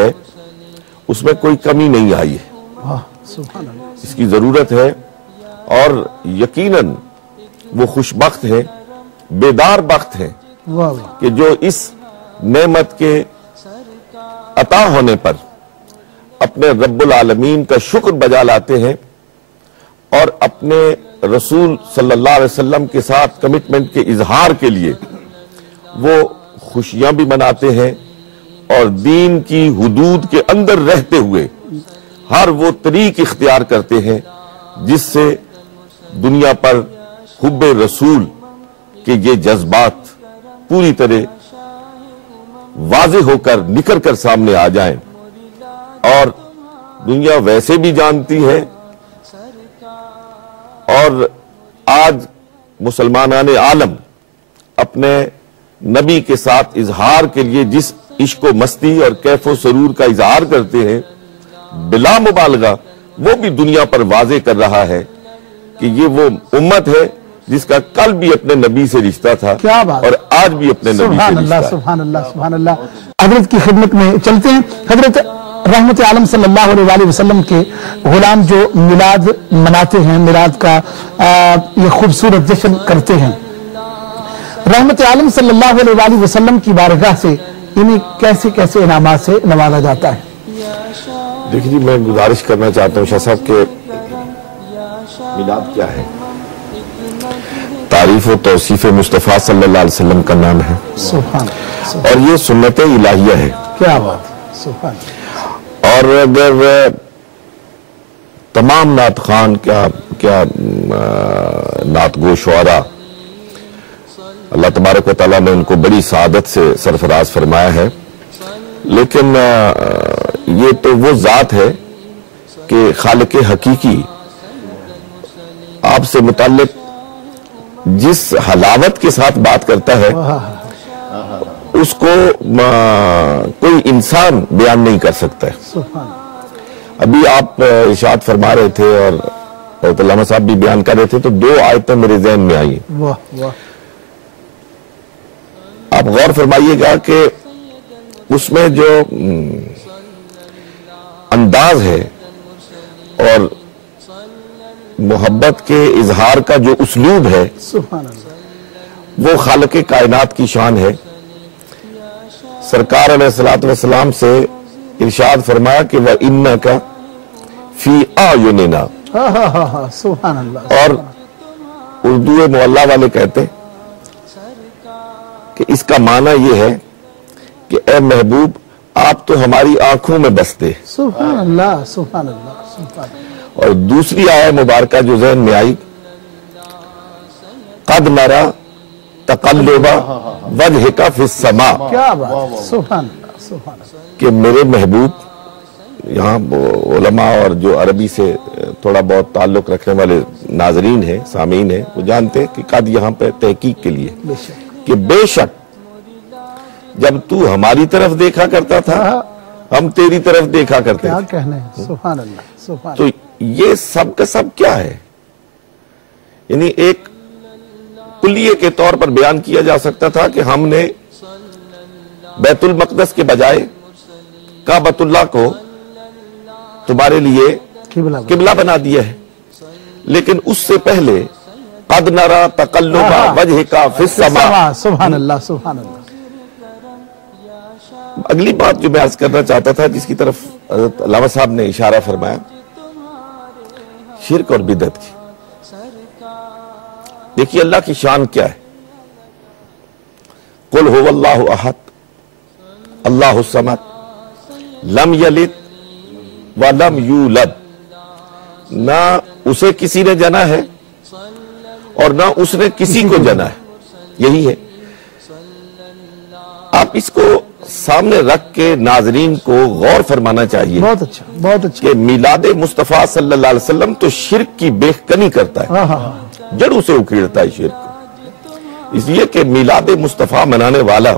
ہے اس میں کوئی کمی نہیں آئی ہے. اس کی ضرورت ہے اور یقیناً وہ خوش بخت ہے, بیدار بخت ہے کہ جو اس نعمت کے عطا ہونے پر اپنے رب العالمین کا شکر بجا لاتے ہیں اور اپنے رسول صلی اللہ علیہ وسلم کے ساتھ کمٹمنٹ کے اظہار کے لیے وہ خوشیاں بھی مناتے ہیں اور دین کی حدود کے اندر رہتے ہوئے ہر وہ طریق اختیار کرتے ہیں جس سے دنیا پر حب رسول کے یہ جذبات پوری طرح واضح ہو کر نکھر کر سامنے آ جائیں. اور دنیا ویسے بھی جانتی ہے اور آج مسلمانان عالم اپنے نبی کے ساتھ اظہار کے لیے جس عشق و مستی اور کیف و سرور کا اظہار کرتے ہیں, بلا مبالغہ وہ بھی دنیا پر واضح کر رہا ہے کہ یہ وہ امت ہے جس کا کل بھی اپنے نبی سے رشتہ تھا اور آج بھی اپنے نبی سے رشتہ ہے. سبحان اللہ سبحان اللہ. حضرت کی خدمت میں چلتے ہیں. حضرت رحمت عالم صلی اللہ علیہ وسلم کے غلام جو میلاد مناتے ہیں, میلاد کا یہ خوبصورت جشن کرتے ہیں, رحمت عالم صلی اللہ علیہ وسلم کی بارگاہ سے انہیں کیسے کیسے انعامات سے نوازا جاتا ہے؟ دیکھیے میں گزارش کرنا چاہتا ہوں شاہ صاحب کہ میلاد کیا ہے؟ تعریف و توصیف مصطفیٰ صلی اللہ علیہ وسلم کا نام ہے اور یہ سنت الہیہ ہے. کیا بات ہے, سبحان. اور اگر تمام نعت خوان کیا نعت گو شعراء اللہ تبارک و تعالیٰ نے ان کو بڑی سعادت سے سرفراز فرمایا ہے, لیکن یہ تو وہ ذات ہے کہ خالق حقیقی آپ سے متعلق جس حلاوت کے ساتھ بات کرتا ہے اس کو کوئی انسان بیان نہیں کر سکتا ہے. ابھی آپ ارشاد فرما رہے تھے اور علامہ صاحب بھی بیان کر رہے تھے تو دو آیتیں میرے ذہن میں آئی. آپ غور فرمائیے گا کہ اس میں جو انداز ہے اور محبت کے اظہار کا جو اسلوب ہے وہ خالق کائنات کی شان ہے. سرکار علیہ الصلوۃ والسلام سے ارشاد فرمایا کہ وَإِنَّكَ فِي أَعْيُنِنَا, اور اردو معلیٰ والے کہتے کہ اس کا معنی یہ ہے کہ اے محبوب آپ تو ہماری آنکھوں میں بستے. سبحان اللہ سبحان اللہ سبحان اللہ. اور دوسری آیت مبارکہ جو ذہن میں آئی, قد نرى تقلب وجهك في السماء, کیا بات, سبحان اللہ سبحان اللہ. کہ میرے محبوب, یہاں علماء اور جو عربی سے تھوڑا بہت تعلق رکھنے والے ناظرین ہیں, سامعین ہیں, وہ جانتے ہیں کہ قد یہاں پہ تحقیق کے لیے کہ بے شک جب تو ہماری طرف دیکھا کرتا تھا ہم تیری طرف دیکھا کرتے کیا تھے. کہنے, سبحان اللہ سبحان. تو یہ سب کا سب کیا ہے؟ یعنی ایک کلیے کے طور پر بیان کیا جا سکتا تھا کہ ہم نے بیت المقدس کے بجائے کعبۃ اللہ کو تمہارے لیے قبلہ بنا دیا ہے, لیکن اس سے پہلے قد نرى تقلب وجهك في السماء. سبحان اللہ سبحان اللہ. اگلی بات جو میں عرض کرنا چاہتا تھا جس کی طرف حضرت علامہ صاحب نے اشارہ فرمایا, شرک اور بدعت کی. دیکھیے اللہ کی شان کیا ہے. قل هو اللہ احد اللہ الصمد لم یلد ولم یولد, نہ اسے کسی نے جنا ہے اور نہ اس نے کسی کو جنا ہے. یہی ہے. آپ اس کو سامنے رکھ کے ناظرین کو غور فرمانا چاہیے. بہت اچھا بہت اچھا. کہ میلاد مصطفیٰ صلی اللہ علیہ وسلم تو شرک کی بیخکنی کرتا ہے, جڑوں سے اکھیڑتا ہے شرک کو. اس لیے کہ میلاد مصطفیٰ منانے والا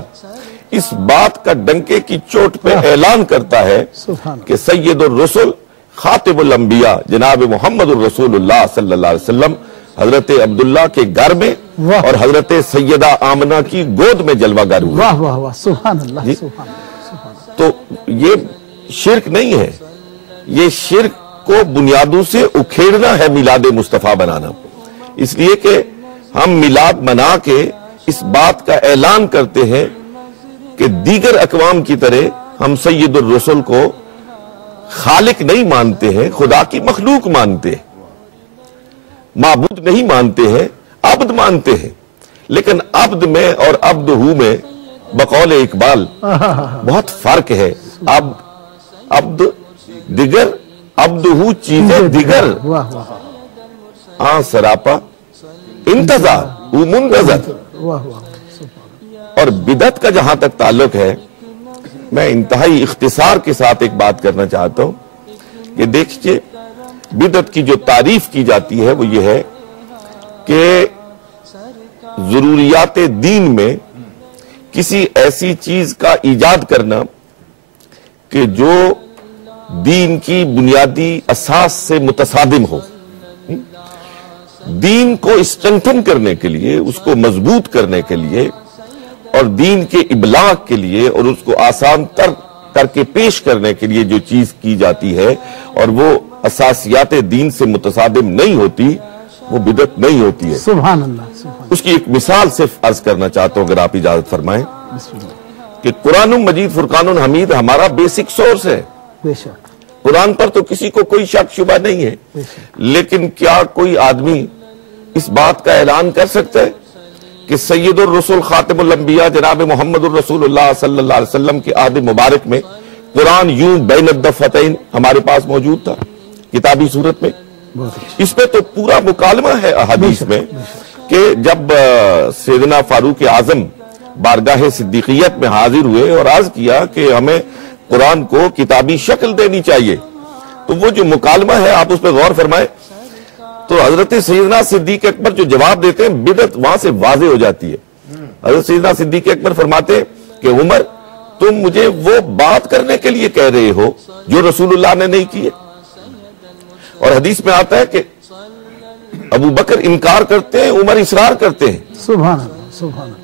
اس بات کا ڈنکے کی چوٹ پہ اعلان کرتا ہے کہ سید الرسل خاتم الانبیاء جناب محمد الرسول اللہ صلی اللہ علیہ وسلم حضرت عبداللہ کے گھر میں اور حضرت سیدہ آمنہ کی گود میں جلوہ گر ہوئے. واہ واہ واہ, سبحان اللہ سبحان اللہ. تو یہ شرک نہیں ہے، یہ شرک کو بنیادوں سے اکھیڑنا ہے میلاد مصطفیٰ بنانا، اس لیے کہ ہم میلاد منا کے اس بات کا اعلان کرتے ہیں کہ دیگر اقوام کی طرح ہم سید الرسل کو خالق نہیں مانتے ہیں، خدا کی مخلوق مانتے ہیں، معبود نہیں مانتے ہیں، عبد مانتے ہیں، لیکن عبد میں اور عبد ہو میں بقول اقبال بہت فرق ہے۔ عبد دیگر، عبد ہو چیزیں دیگر، سراپا انتظار او منتظر۔ اور بدعت کا جہاں تک تعلق ہے، میں انتہائی اختصار کے ساتھ ایک بات کرنا چاہتا ہوں کہ دیکھیے بدعت کی جو تعریف کی جاتی ہے وہ یہ ہے کہ ضروریات دین میں کسی ایسی چیز کا ایجاد کرنا کہ جو دین کی بنیادی اساس سے متصادم ہو، دین کو اسٹرنگتھن کرنے کے لیے، اس کو مضبوط کرنے کے لیے اور دین کے ابلاغ کے لیے اور اس کو آسان تر کر کے پیش کرنے کے لیے جو چیز کی جاتی ہے اور وہ اساسیات دین سے متصادم نہیں ہوتی، وہ بدعت نہیں ہوتی ہے۔ سبحان اللہ۔ اس کی ایک مثال صرف عرض کرنا چاہتا ہوں اگر آپ اجازت فرمائیں کہ قرآن مجید فرقان حمید ہمارا بیسک سورس ہے۔ بے شک۔ قرآن پر تو کسی کو کوئی شک شبہ نہیں ہے، لیکن کیا کوئی آدمی اس بات کا اعلان کر سکتا ہے کہ سید الرسول خاتم الانبیاء جناب محمد الرسول اللہ صلی اللہ علیہ وسلم کے عہد مبارک میں قرآن یوں بین الدفتین ہمارے پاس موجود تھا کتابی صورت میں؟ اس پہ تو پورا مکالمہ ہے احادیث میں کہ جب سیدنا فاروق اعظم بارگاہ صدیقیت میں حاضر ہوئے اور عرض کیا کہ ہمیں قرآن کو کتابی شکل دینی چاہیے، تو وہ جو مکالمہ ہے آپ اس پہ غور فرمائیں تو حضرت سیدنا صدیق اکبر جو جواب دیتے ہیں بدعت وہاں سے واضح ہو جاتی ہے۔ حضرت سیدنا صدیق اکبر فرماتے ہیں کہ عمر تم مجھے وہ بات کرنے کے لیے کہہ رہے ہو جو رسول اللہ نے نہیں کی ہے، اور حدیث میں آتا ہے کہ ابو بکر انکار کرتے ہیں، عمر اصرار کرتے ہیں۔ سبحان اللہ، سبحان اللہ۔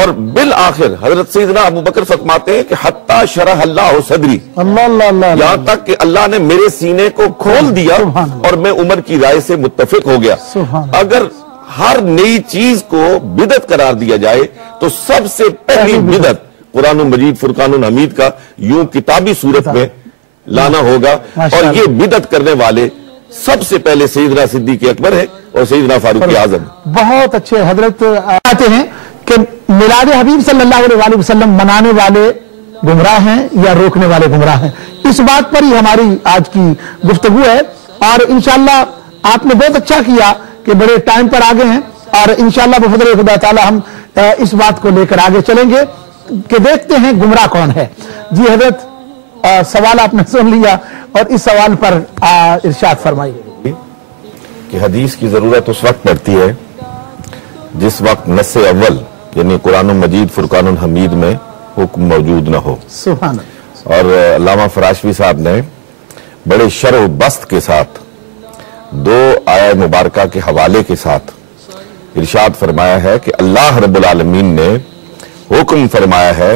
اور بالآخر حضرت سیدنا ابو بکر فرماتے ہیں کہ حتی شرح اللہ صدری، اللہ اللہ اللہ، یہاں تک کہ اللہ نے میرے سینے کو کھول دیا اور میں عمر کی رائے سے متفق ہو گیا۔ اگر ہر نئی چیز کو بدعت قرار دیا جائے تو سب سے پہلی بدعت قرآن مجید فرقان حمید کا یوں کتابی صورت میں لانا ہوگا، اور یہ بدعت کرنے والے سب سے پہلے سیدنا صدیق اکبر ہے اور سیدنا فاروق اعظم۔ بہت اچھے حضرت آتے ہیں کہ میلاد حبیب صلی اللہ علیہ وسلم منانے والے گمراہ ہیں یا روکنے والے گمراہ ہیں، اس بات پر ہی ہماری آج کی گفتگو ہے، اور انشاءاللہ آپ نے بہت اچھا کیا کہ بڑے ٹائم پر آگے ہیں، اور انشاءاللہ بفضل خدا تعالی ہم اس بات کو لے کر آگے چلیں گے کہ دیکھتے ہیں گمراہ کون ہے۔ جی حضرت سوال آپ نے سن لیا اور اس سوال پر ارشاد فرمائیے کہ حدیث کی ضرورت اس وقت پڑتی ہے جس وقت نص اول یعنی قرآن مجید فرقان حمید میں حکم موجود نہ ہو۔ سبحان اللہ۔ اور علامہ فراشوی صاحب نے بڑے شرح و بسط کے ساتھ دو آیہ مبارکہ کے حوالے کے ساتھ ارشاد فرمایا ہے کہ اللہ رب العالمین نے حکم فرمایا ہے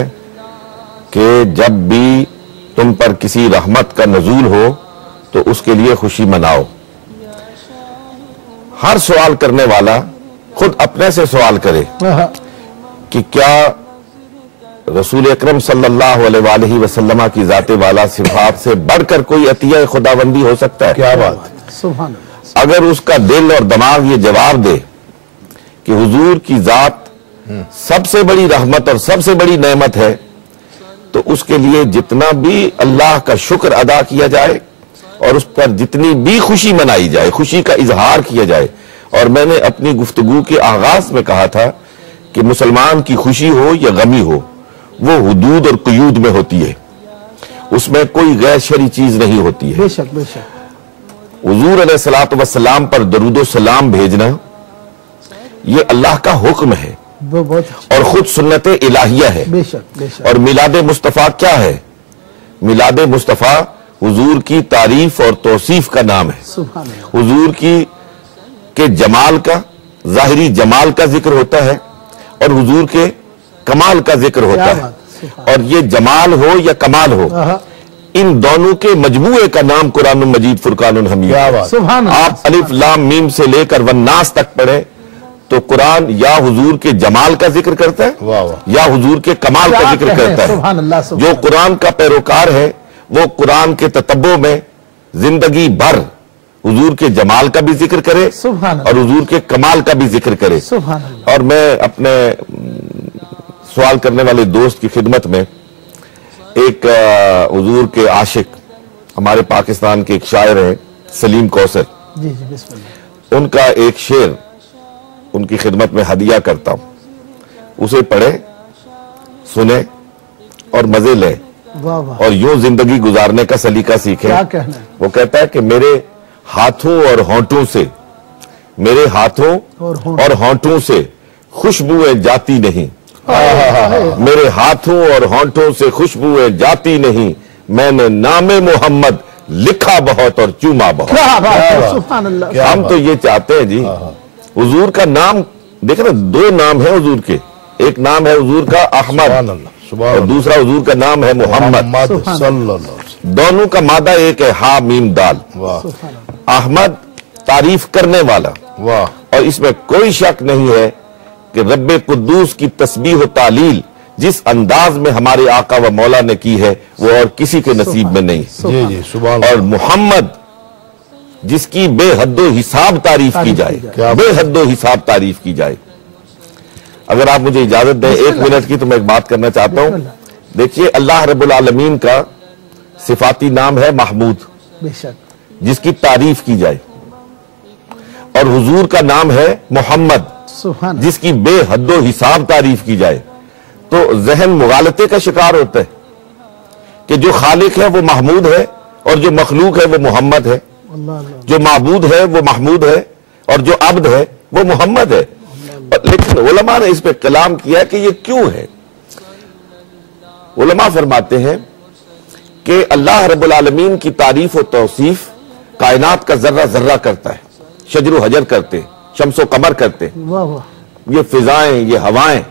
کہ جب بھی تم پر کسی رحمت کا نزول ہو تو اس کے لیے خوشی مناؤ۔ ہر سوال کرنے والا خود اپنے سے سوال کرے کہ کیا رسول اکرم صلی اللہ علیہ وآلہ وسلم کی ذات والا صفات سے بڑھ کر کوئی عطیہ خداوندی ہو سکتا ہے؟ کیا بات! سبحان اللہ۔ اگر اس کا دل اور دماغ یہ جواب دے کہ حضور کی ذات سب سے بڑی رحمت اور سب سے بڑی نعمت ہے، تو اس کے لیے جتنا بھی اللہ کا شکر ادا کیا جائے اور اس پر جتنی بھی خوشی منائی جائے، خوشی کا اظہار کیا جائے۔ اور میں نے اپنی گفتگو کے آغاز میں کہا تھا کہ مسلمان کی خوشی ہو یا غمی ہو وہ حدود اور قیود میں ہوتی ہے، اس میں کوئی غیر شرعی چیز نہیں ہوتی ہے۔ بے شک بے شک۔ حضور علیہ الصلوۃ والسلام پر درود و سلام بھیجنا یہ اللہ کا حکم ہے اور خود سنت الہیہ ہے۔ بے شک بے شک۔ اور میلاد مصطفیٰ کیا ہے؟ میلاد مصطفیٰ حضور کی تعریف اور توصیف کا نام ہے۔ سبحان اللہ۔ حضور کے جمال کا، ظاہری جمال کا ذکر ہوتا ہے اور حضور کے کمال کا ذکر ہوتا ہے۔ اور یہ جمال ہو یا کمال ہو، ان دونوں کے مجموعے کا نام قرآن مجید فرقان الحمید ہے۔ آپ الف لام میم سے لے کر والناس تک پڑھیں تو قرآن یا حضور کے جمال کا ذکر کرتا ہے یا حضور کے کمال کا ذکر کرتا ہے۔ جو قرآن کا پیروکار ہے وہ قرآن کے تتبع میں زندگی بھر حضور کے جمال کا بھی ذکر کرے اور حضور کے کمال کا بھی ذکر کرے۔ اور میں اپنے سوال کرنے والے دوست کی خدمت میں ایک حضور کے عاشق ہمارے پاکستان کے ایک شاعر ہیں سلیم کوثر، ان کا ایک شعر ان کی خدمت میں ہدیہ کرتا ہوں، اسے پڑھیں، سنیں اور مزے لیں اور یوں زندگی گزارنے کا سلیقہ سیکھیں۔ وہ کہتا ہے کہ میرے ہاتھوں اور ہونٹوں سے، میرے ہاتھوں اور ہونٹوں سے خوشبوئیں جاتی نہیں، میرے ہاتھوں اور ہونٹوں سے خوشبوئیں جاتی نہیں، میں نے نام محمد لکھا بہت اور چوما بہت۔ ہم تو یہ چاہتے ہیں جی حضور کا نام، دیکھیں نا دو نام ہیں حضور کے، ایک نام ہے حضور کا احمد اور دوسرا حضور کا نام ہے محمد، دونوں کا مادہ ایک ہے ہا میم دال۔ احمد تعریف کرنے والا، اور اس میں کوئی شک نہیں ہے کہ رب قدوس کی تسبیح و تعلیل جس انداز میں ہمارے آقا و مولا نے کی ہے وہ اور کسی کے نصیب میں نہیں۔ اور محمد جس کی بے حد و حساب تعریف کی جائے، بے حد و حساب تعریف کی جائے۔ اگر آپ مجھے اجازت دیں 1 منٹ کی تو میں ایک بات کرنا چاہتا ہوں۔ دیکھیے اللہ رب العالمین کا صفاتی نام ہے محمود، جس کی تعریف کی جائے، اور حضور کا نام ہے محمد جس کی بے حد و حساب تعریف کی جائے، تو ذہن مغالطے کا شکار ہوتا ہے کہ جو خالق ہے وہ محمود ہے اور جو مخلوق ہے وہ محمد ہے، جو معبود ہے وہ محمود ہے اور جو عبد ہے وہ محمد ہے۔ لیکن علماء نے اس پہ کلام کیا کہ یہ کیوں ہے۔ علماء فرماتے ہیں کہ اللہ رب العالمین کی تعریف و توصیف کائنات کا ذرہ ذرہ کرتا ہے، شجر و حجر کرتے، شمس و قمر کرتے، یہ فضائیں، یہ ہوائیں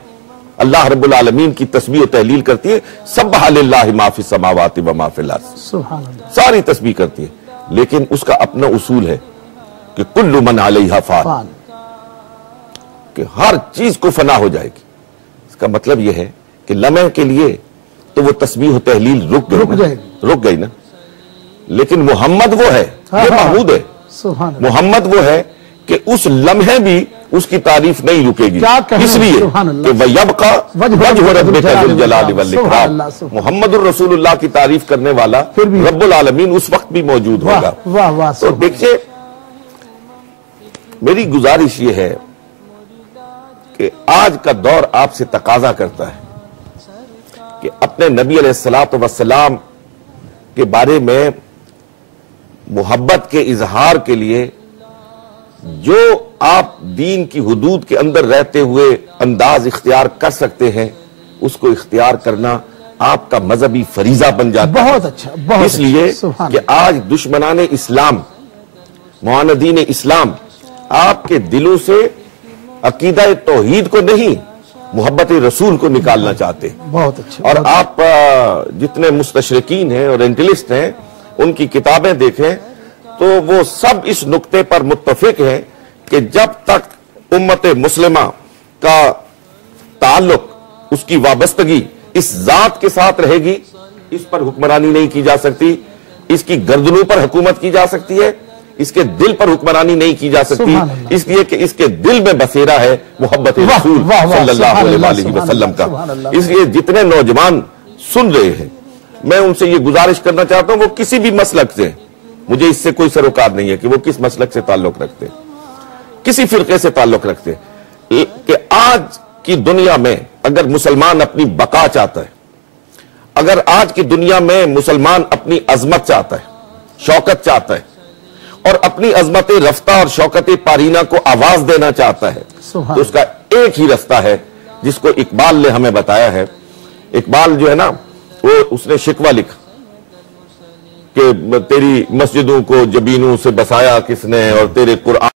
اللہ رب العالمین کی تسبیح و تحلیل کرتی ہے۔ سبح للہ ما فی السماوات و ما فی الارض، ساری تسبیح کرتی ہے، لیکن اس کا اپنا اصول ہے کہ کل من علیہا فان، کہ ہر چیز کو فنا ہو جائے گی۔ اس کا مطلب یہ ہے کہ لمحے کے لیے تو وہ تسبیح و تحلیل رک گئی نا، لیکن محمد وہ ہے، یہ محمود ہے، محمد وہ ہے کہ اس لمحے بھی اس کی تعریف نہیں رکے گی، اس لیے کہ وَيَبْقَى وَجْهُ رَبِّكَ ذُو الْجَلَالِ وَالْإِكْرَامِ، محمد الرسول اللہ کی تعریف کرنے والا رب العالمین اس وقت بھی موجود ہوگا۔ تو دیکھیے میری گزارش یہ ہے کہ آج کا دور آپ سے تقاضا کرتا ہے کہ اپنے نبی علیہ السلام کے بارے میں محبت کے اظہار کے لیے جو آپ دین کی حدود کے اندر رہتے ہوئے انداز اختیار کر سکتے ہیں اس کو اختیار کرنا آپ کا مذہبی فریضہ بن جاتا ہے۔ بہت اچھا، اس لیے کہ آج دشمنان اسلام، معاندین اسلام آپ کے دلوں سے عقیدہ توحید کو نہیں محبت رسول کو نکالنا چاہتے، بہت اچھا۔ اور آپ جتنے مستشرقین ہیں اور انٹیلسٹ ہیں ان کی کتابیں دیکھیں تو وہ سب اس نقطے پر متفق ہیں کہ جب تک امت مسلمہ کا تعلق، اس کی وابستگی اس ذات کے ساتھ رہے گی، اس پر حکمرانی نہیں کی جا سکتی، اس کی گردنوں پر حکومت کی جا سکتی ہے، اس کے دل پر حکمرانی نہیں کی جا سکتی، اس لیے کہ اس کے دل میں بسیرا ہے محبت رسول صلی اللہ علیہ وسلم کا۔ اس لیے جتنے نوجوان سن رہے ہیں میں ان سے یہ گزارش کرنا چاہتا ہوں، وہ کسی بھی مسلک سے، مجھے اس سے کوئی سروکار نہیں ہے کہ وہ کس مسلک سے تعلق رکھتے، کسی فرقے سے تعلق رکھتے، کہ آج کی دنیا میں اگر مسلمان اپنی بقا چاہتا ہے، اگر آج کی دنیا میں مسلمان اپنی عظمت چاہتا ہے، شوکت چاہتا ہے، اور اپنی عظمت رفتہ اور شوکت پارینہ کو آواز دینا چاہتا ہے، تو اس کا ایک ہی رستہ ہے جس کو اقبال نے ہمیں بتایا ہے۔ اقبال جو ہے نا وہ اس نے شکوہ لکھا کہ تیری مسجدوں کو جبینوں سے بسایا کس نے، اور تیرے قرآن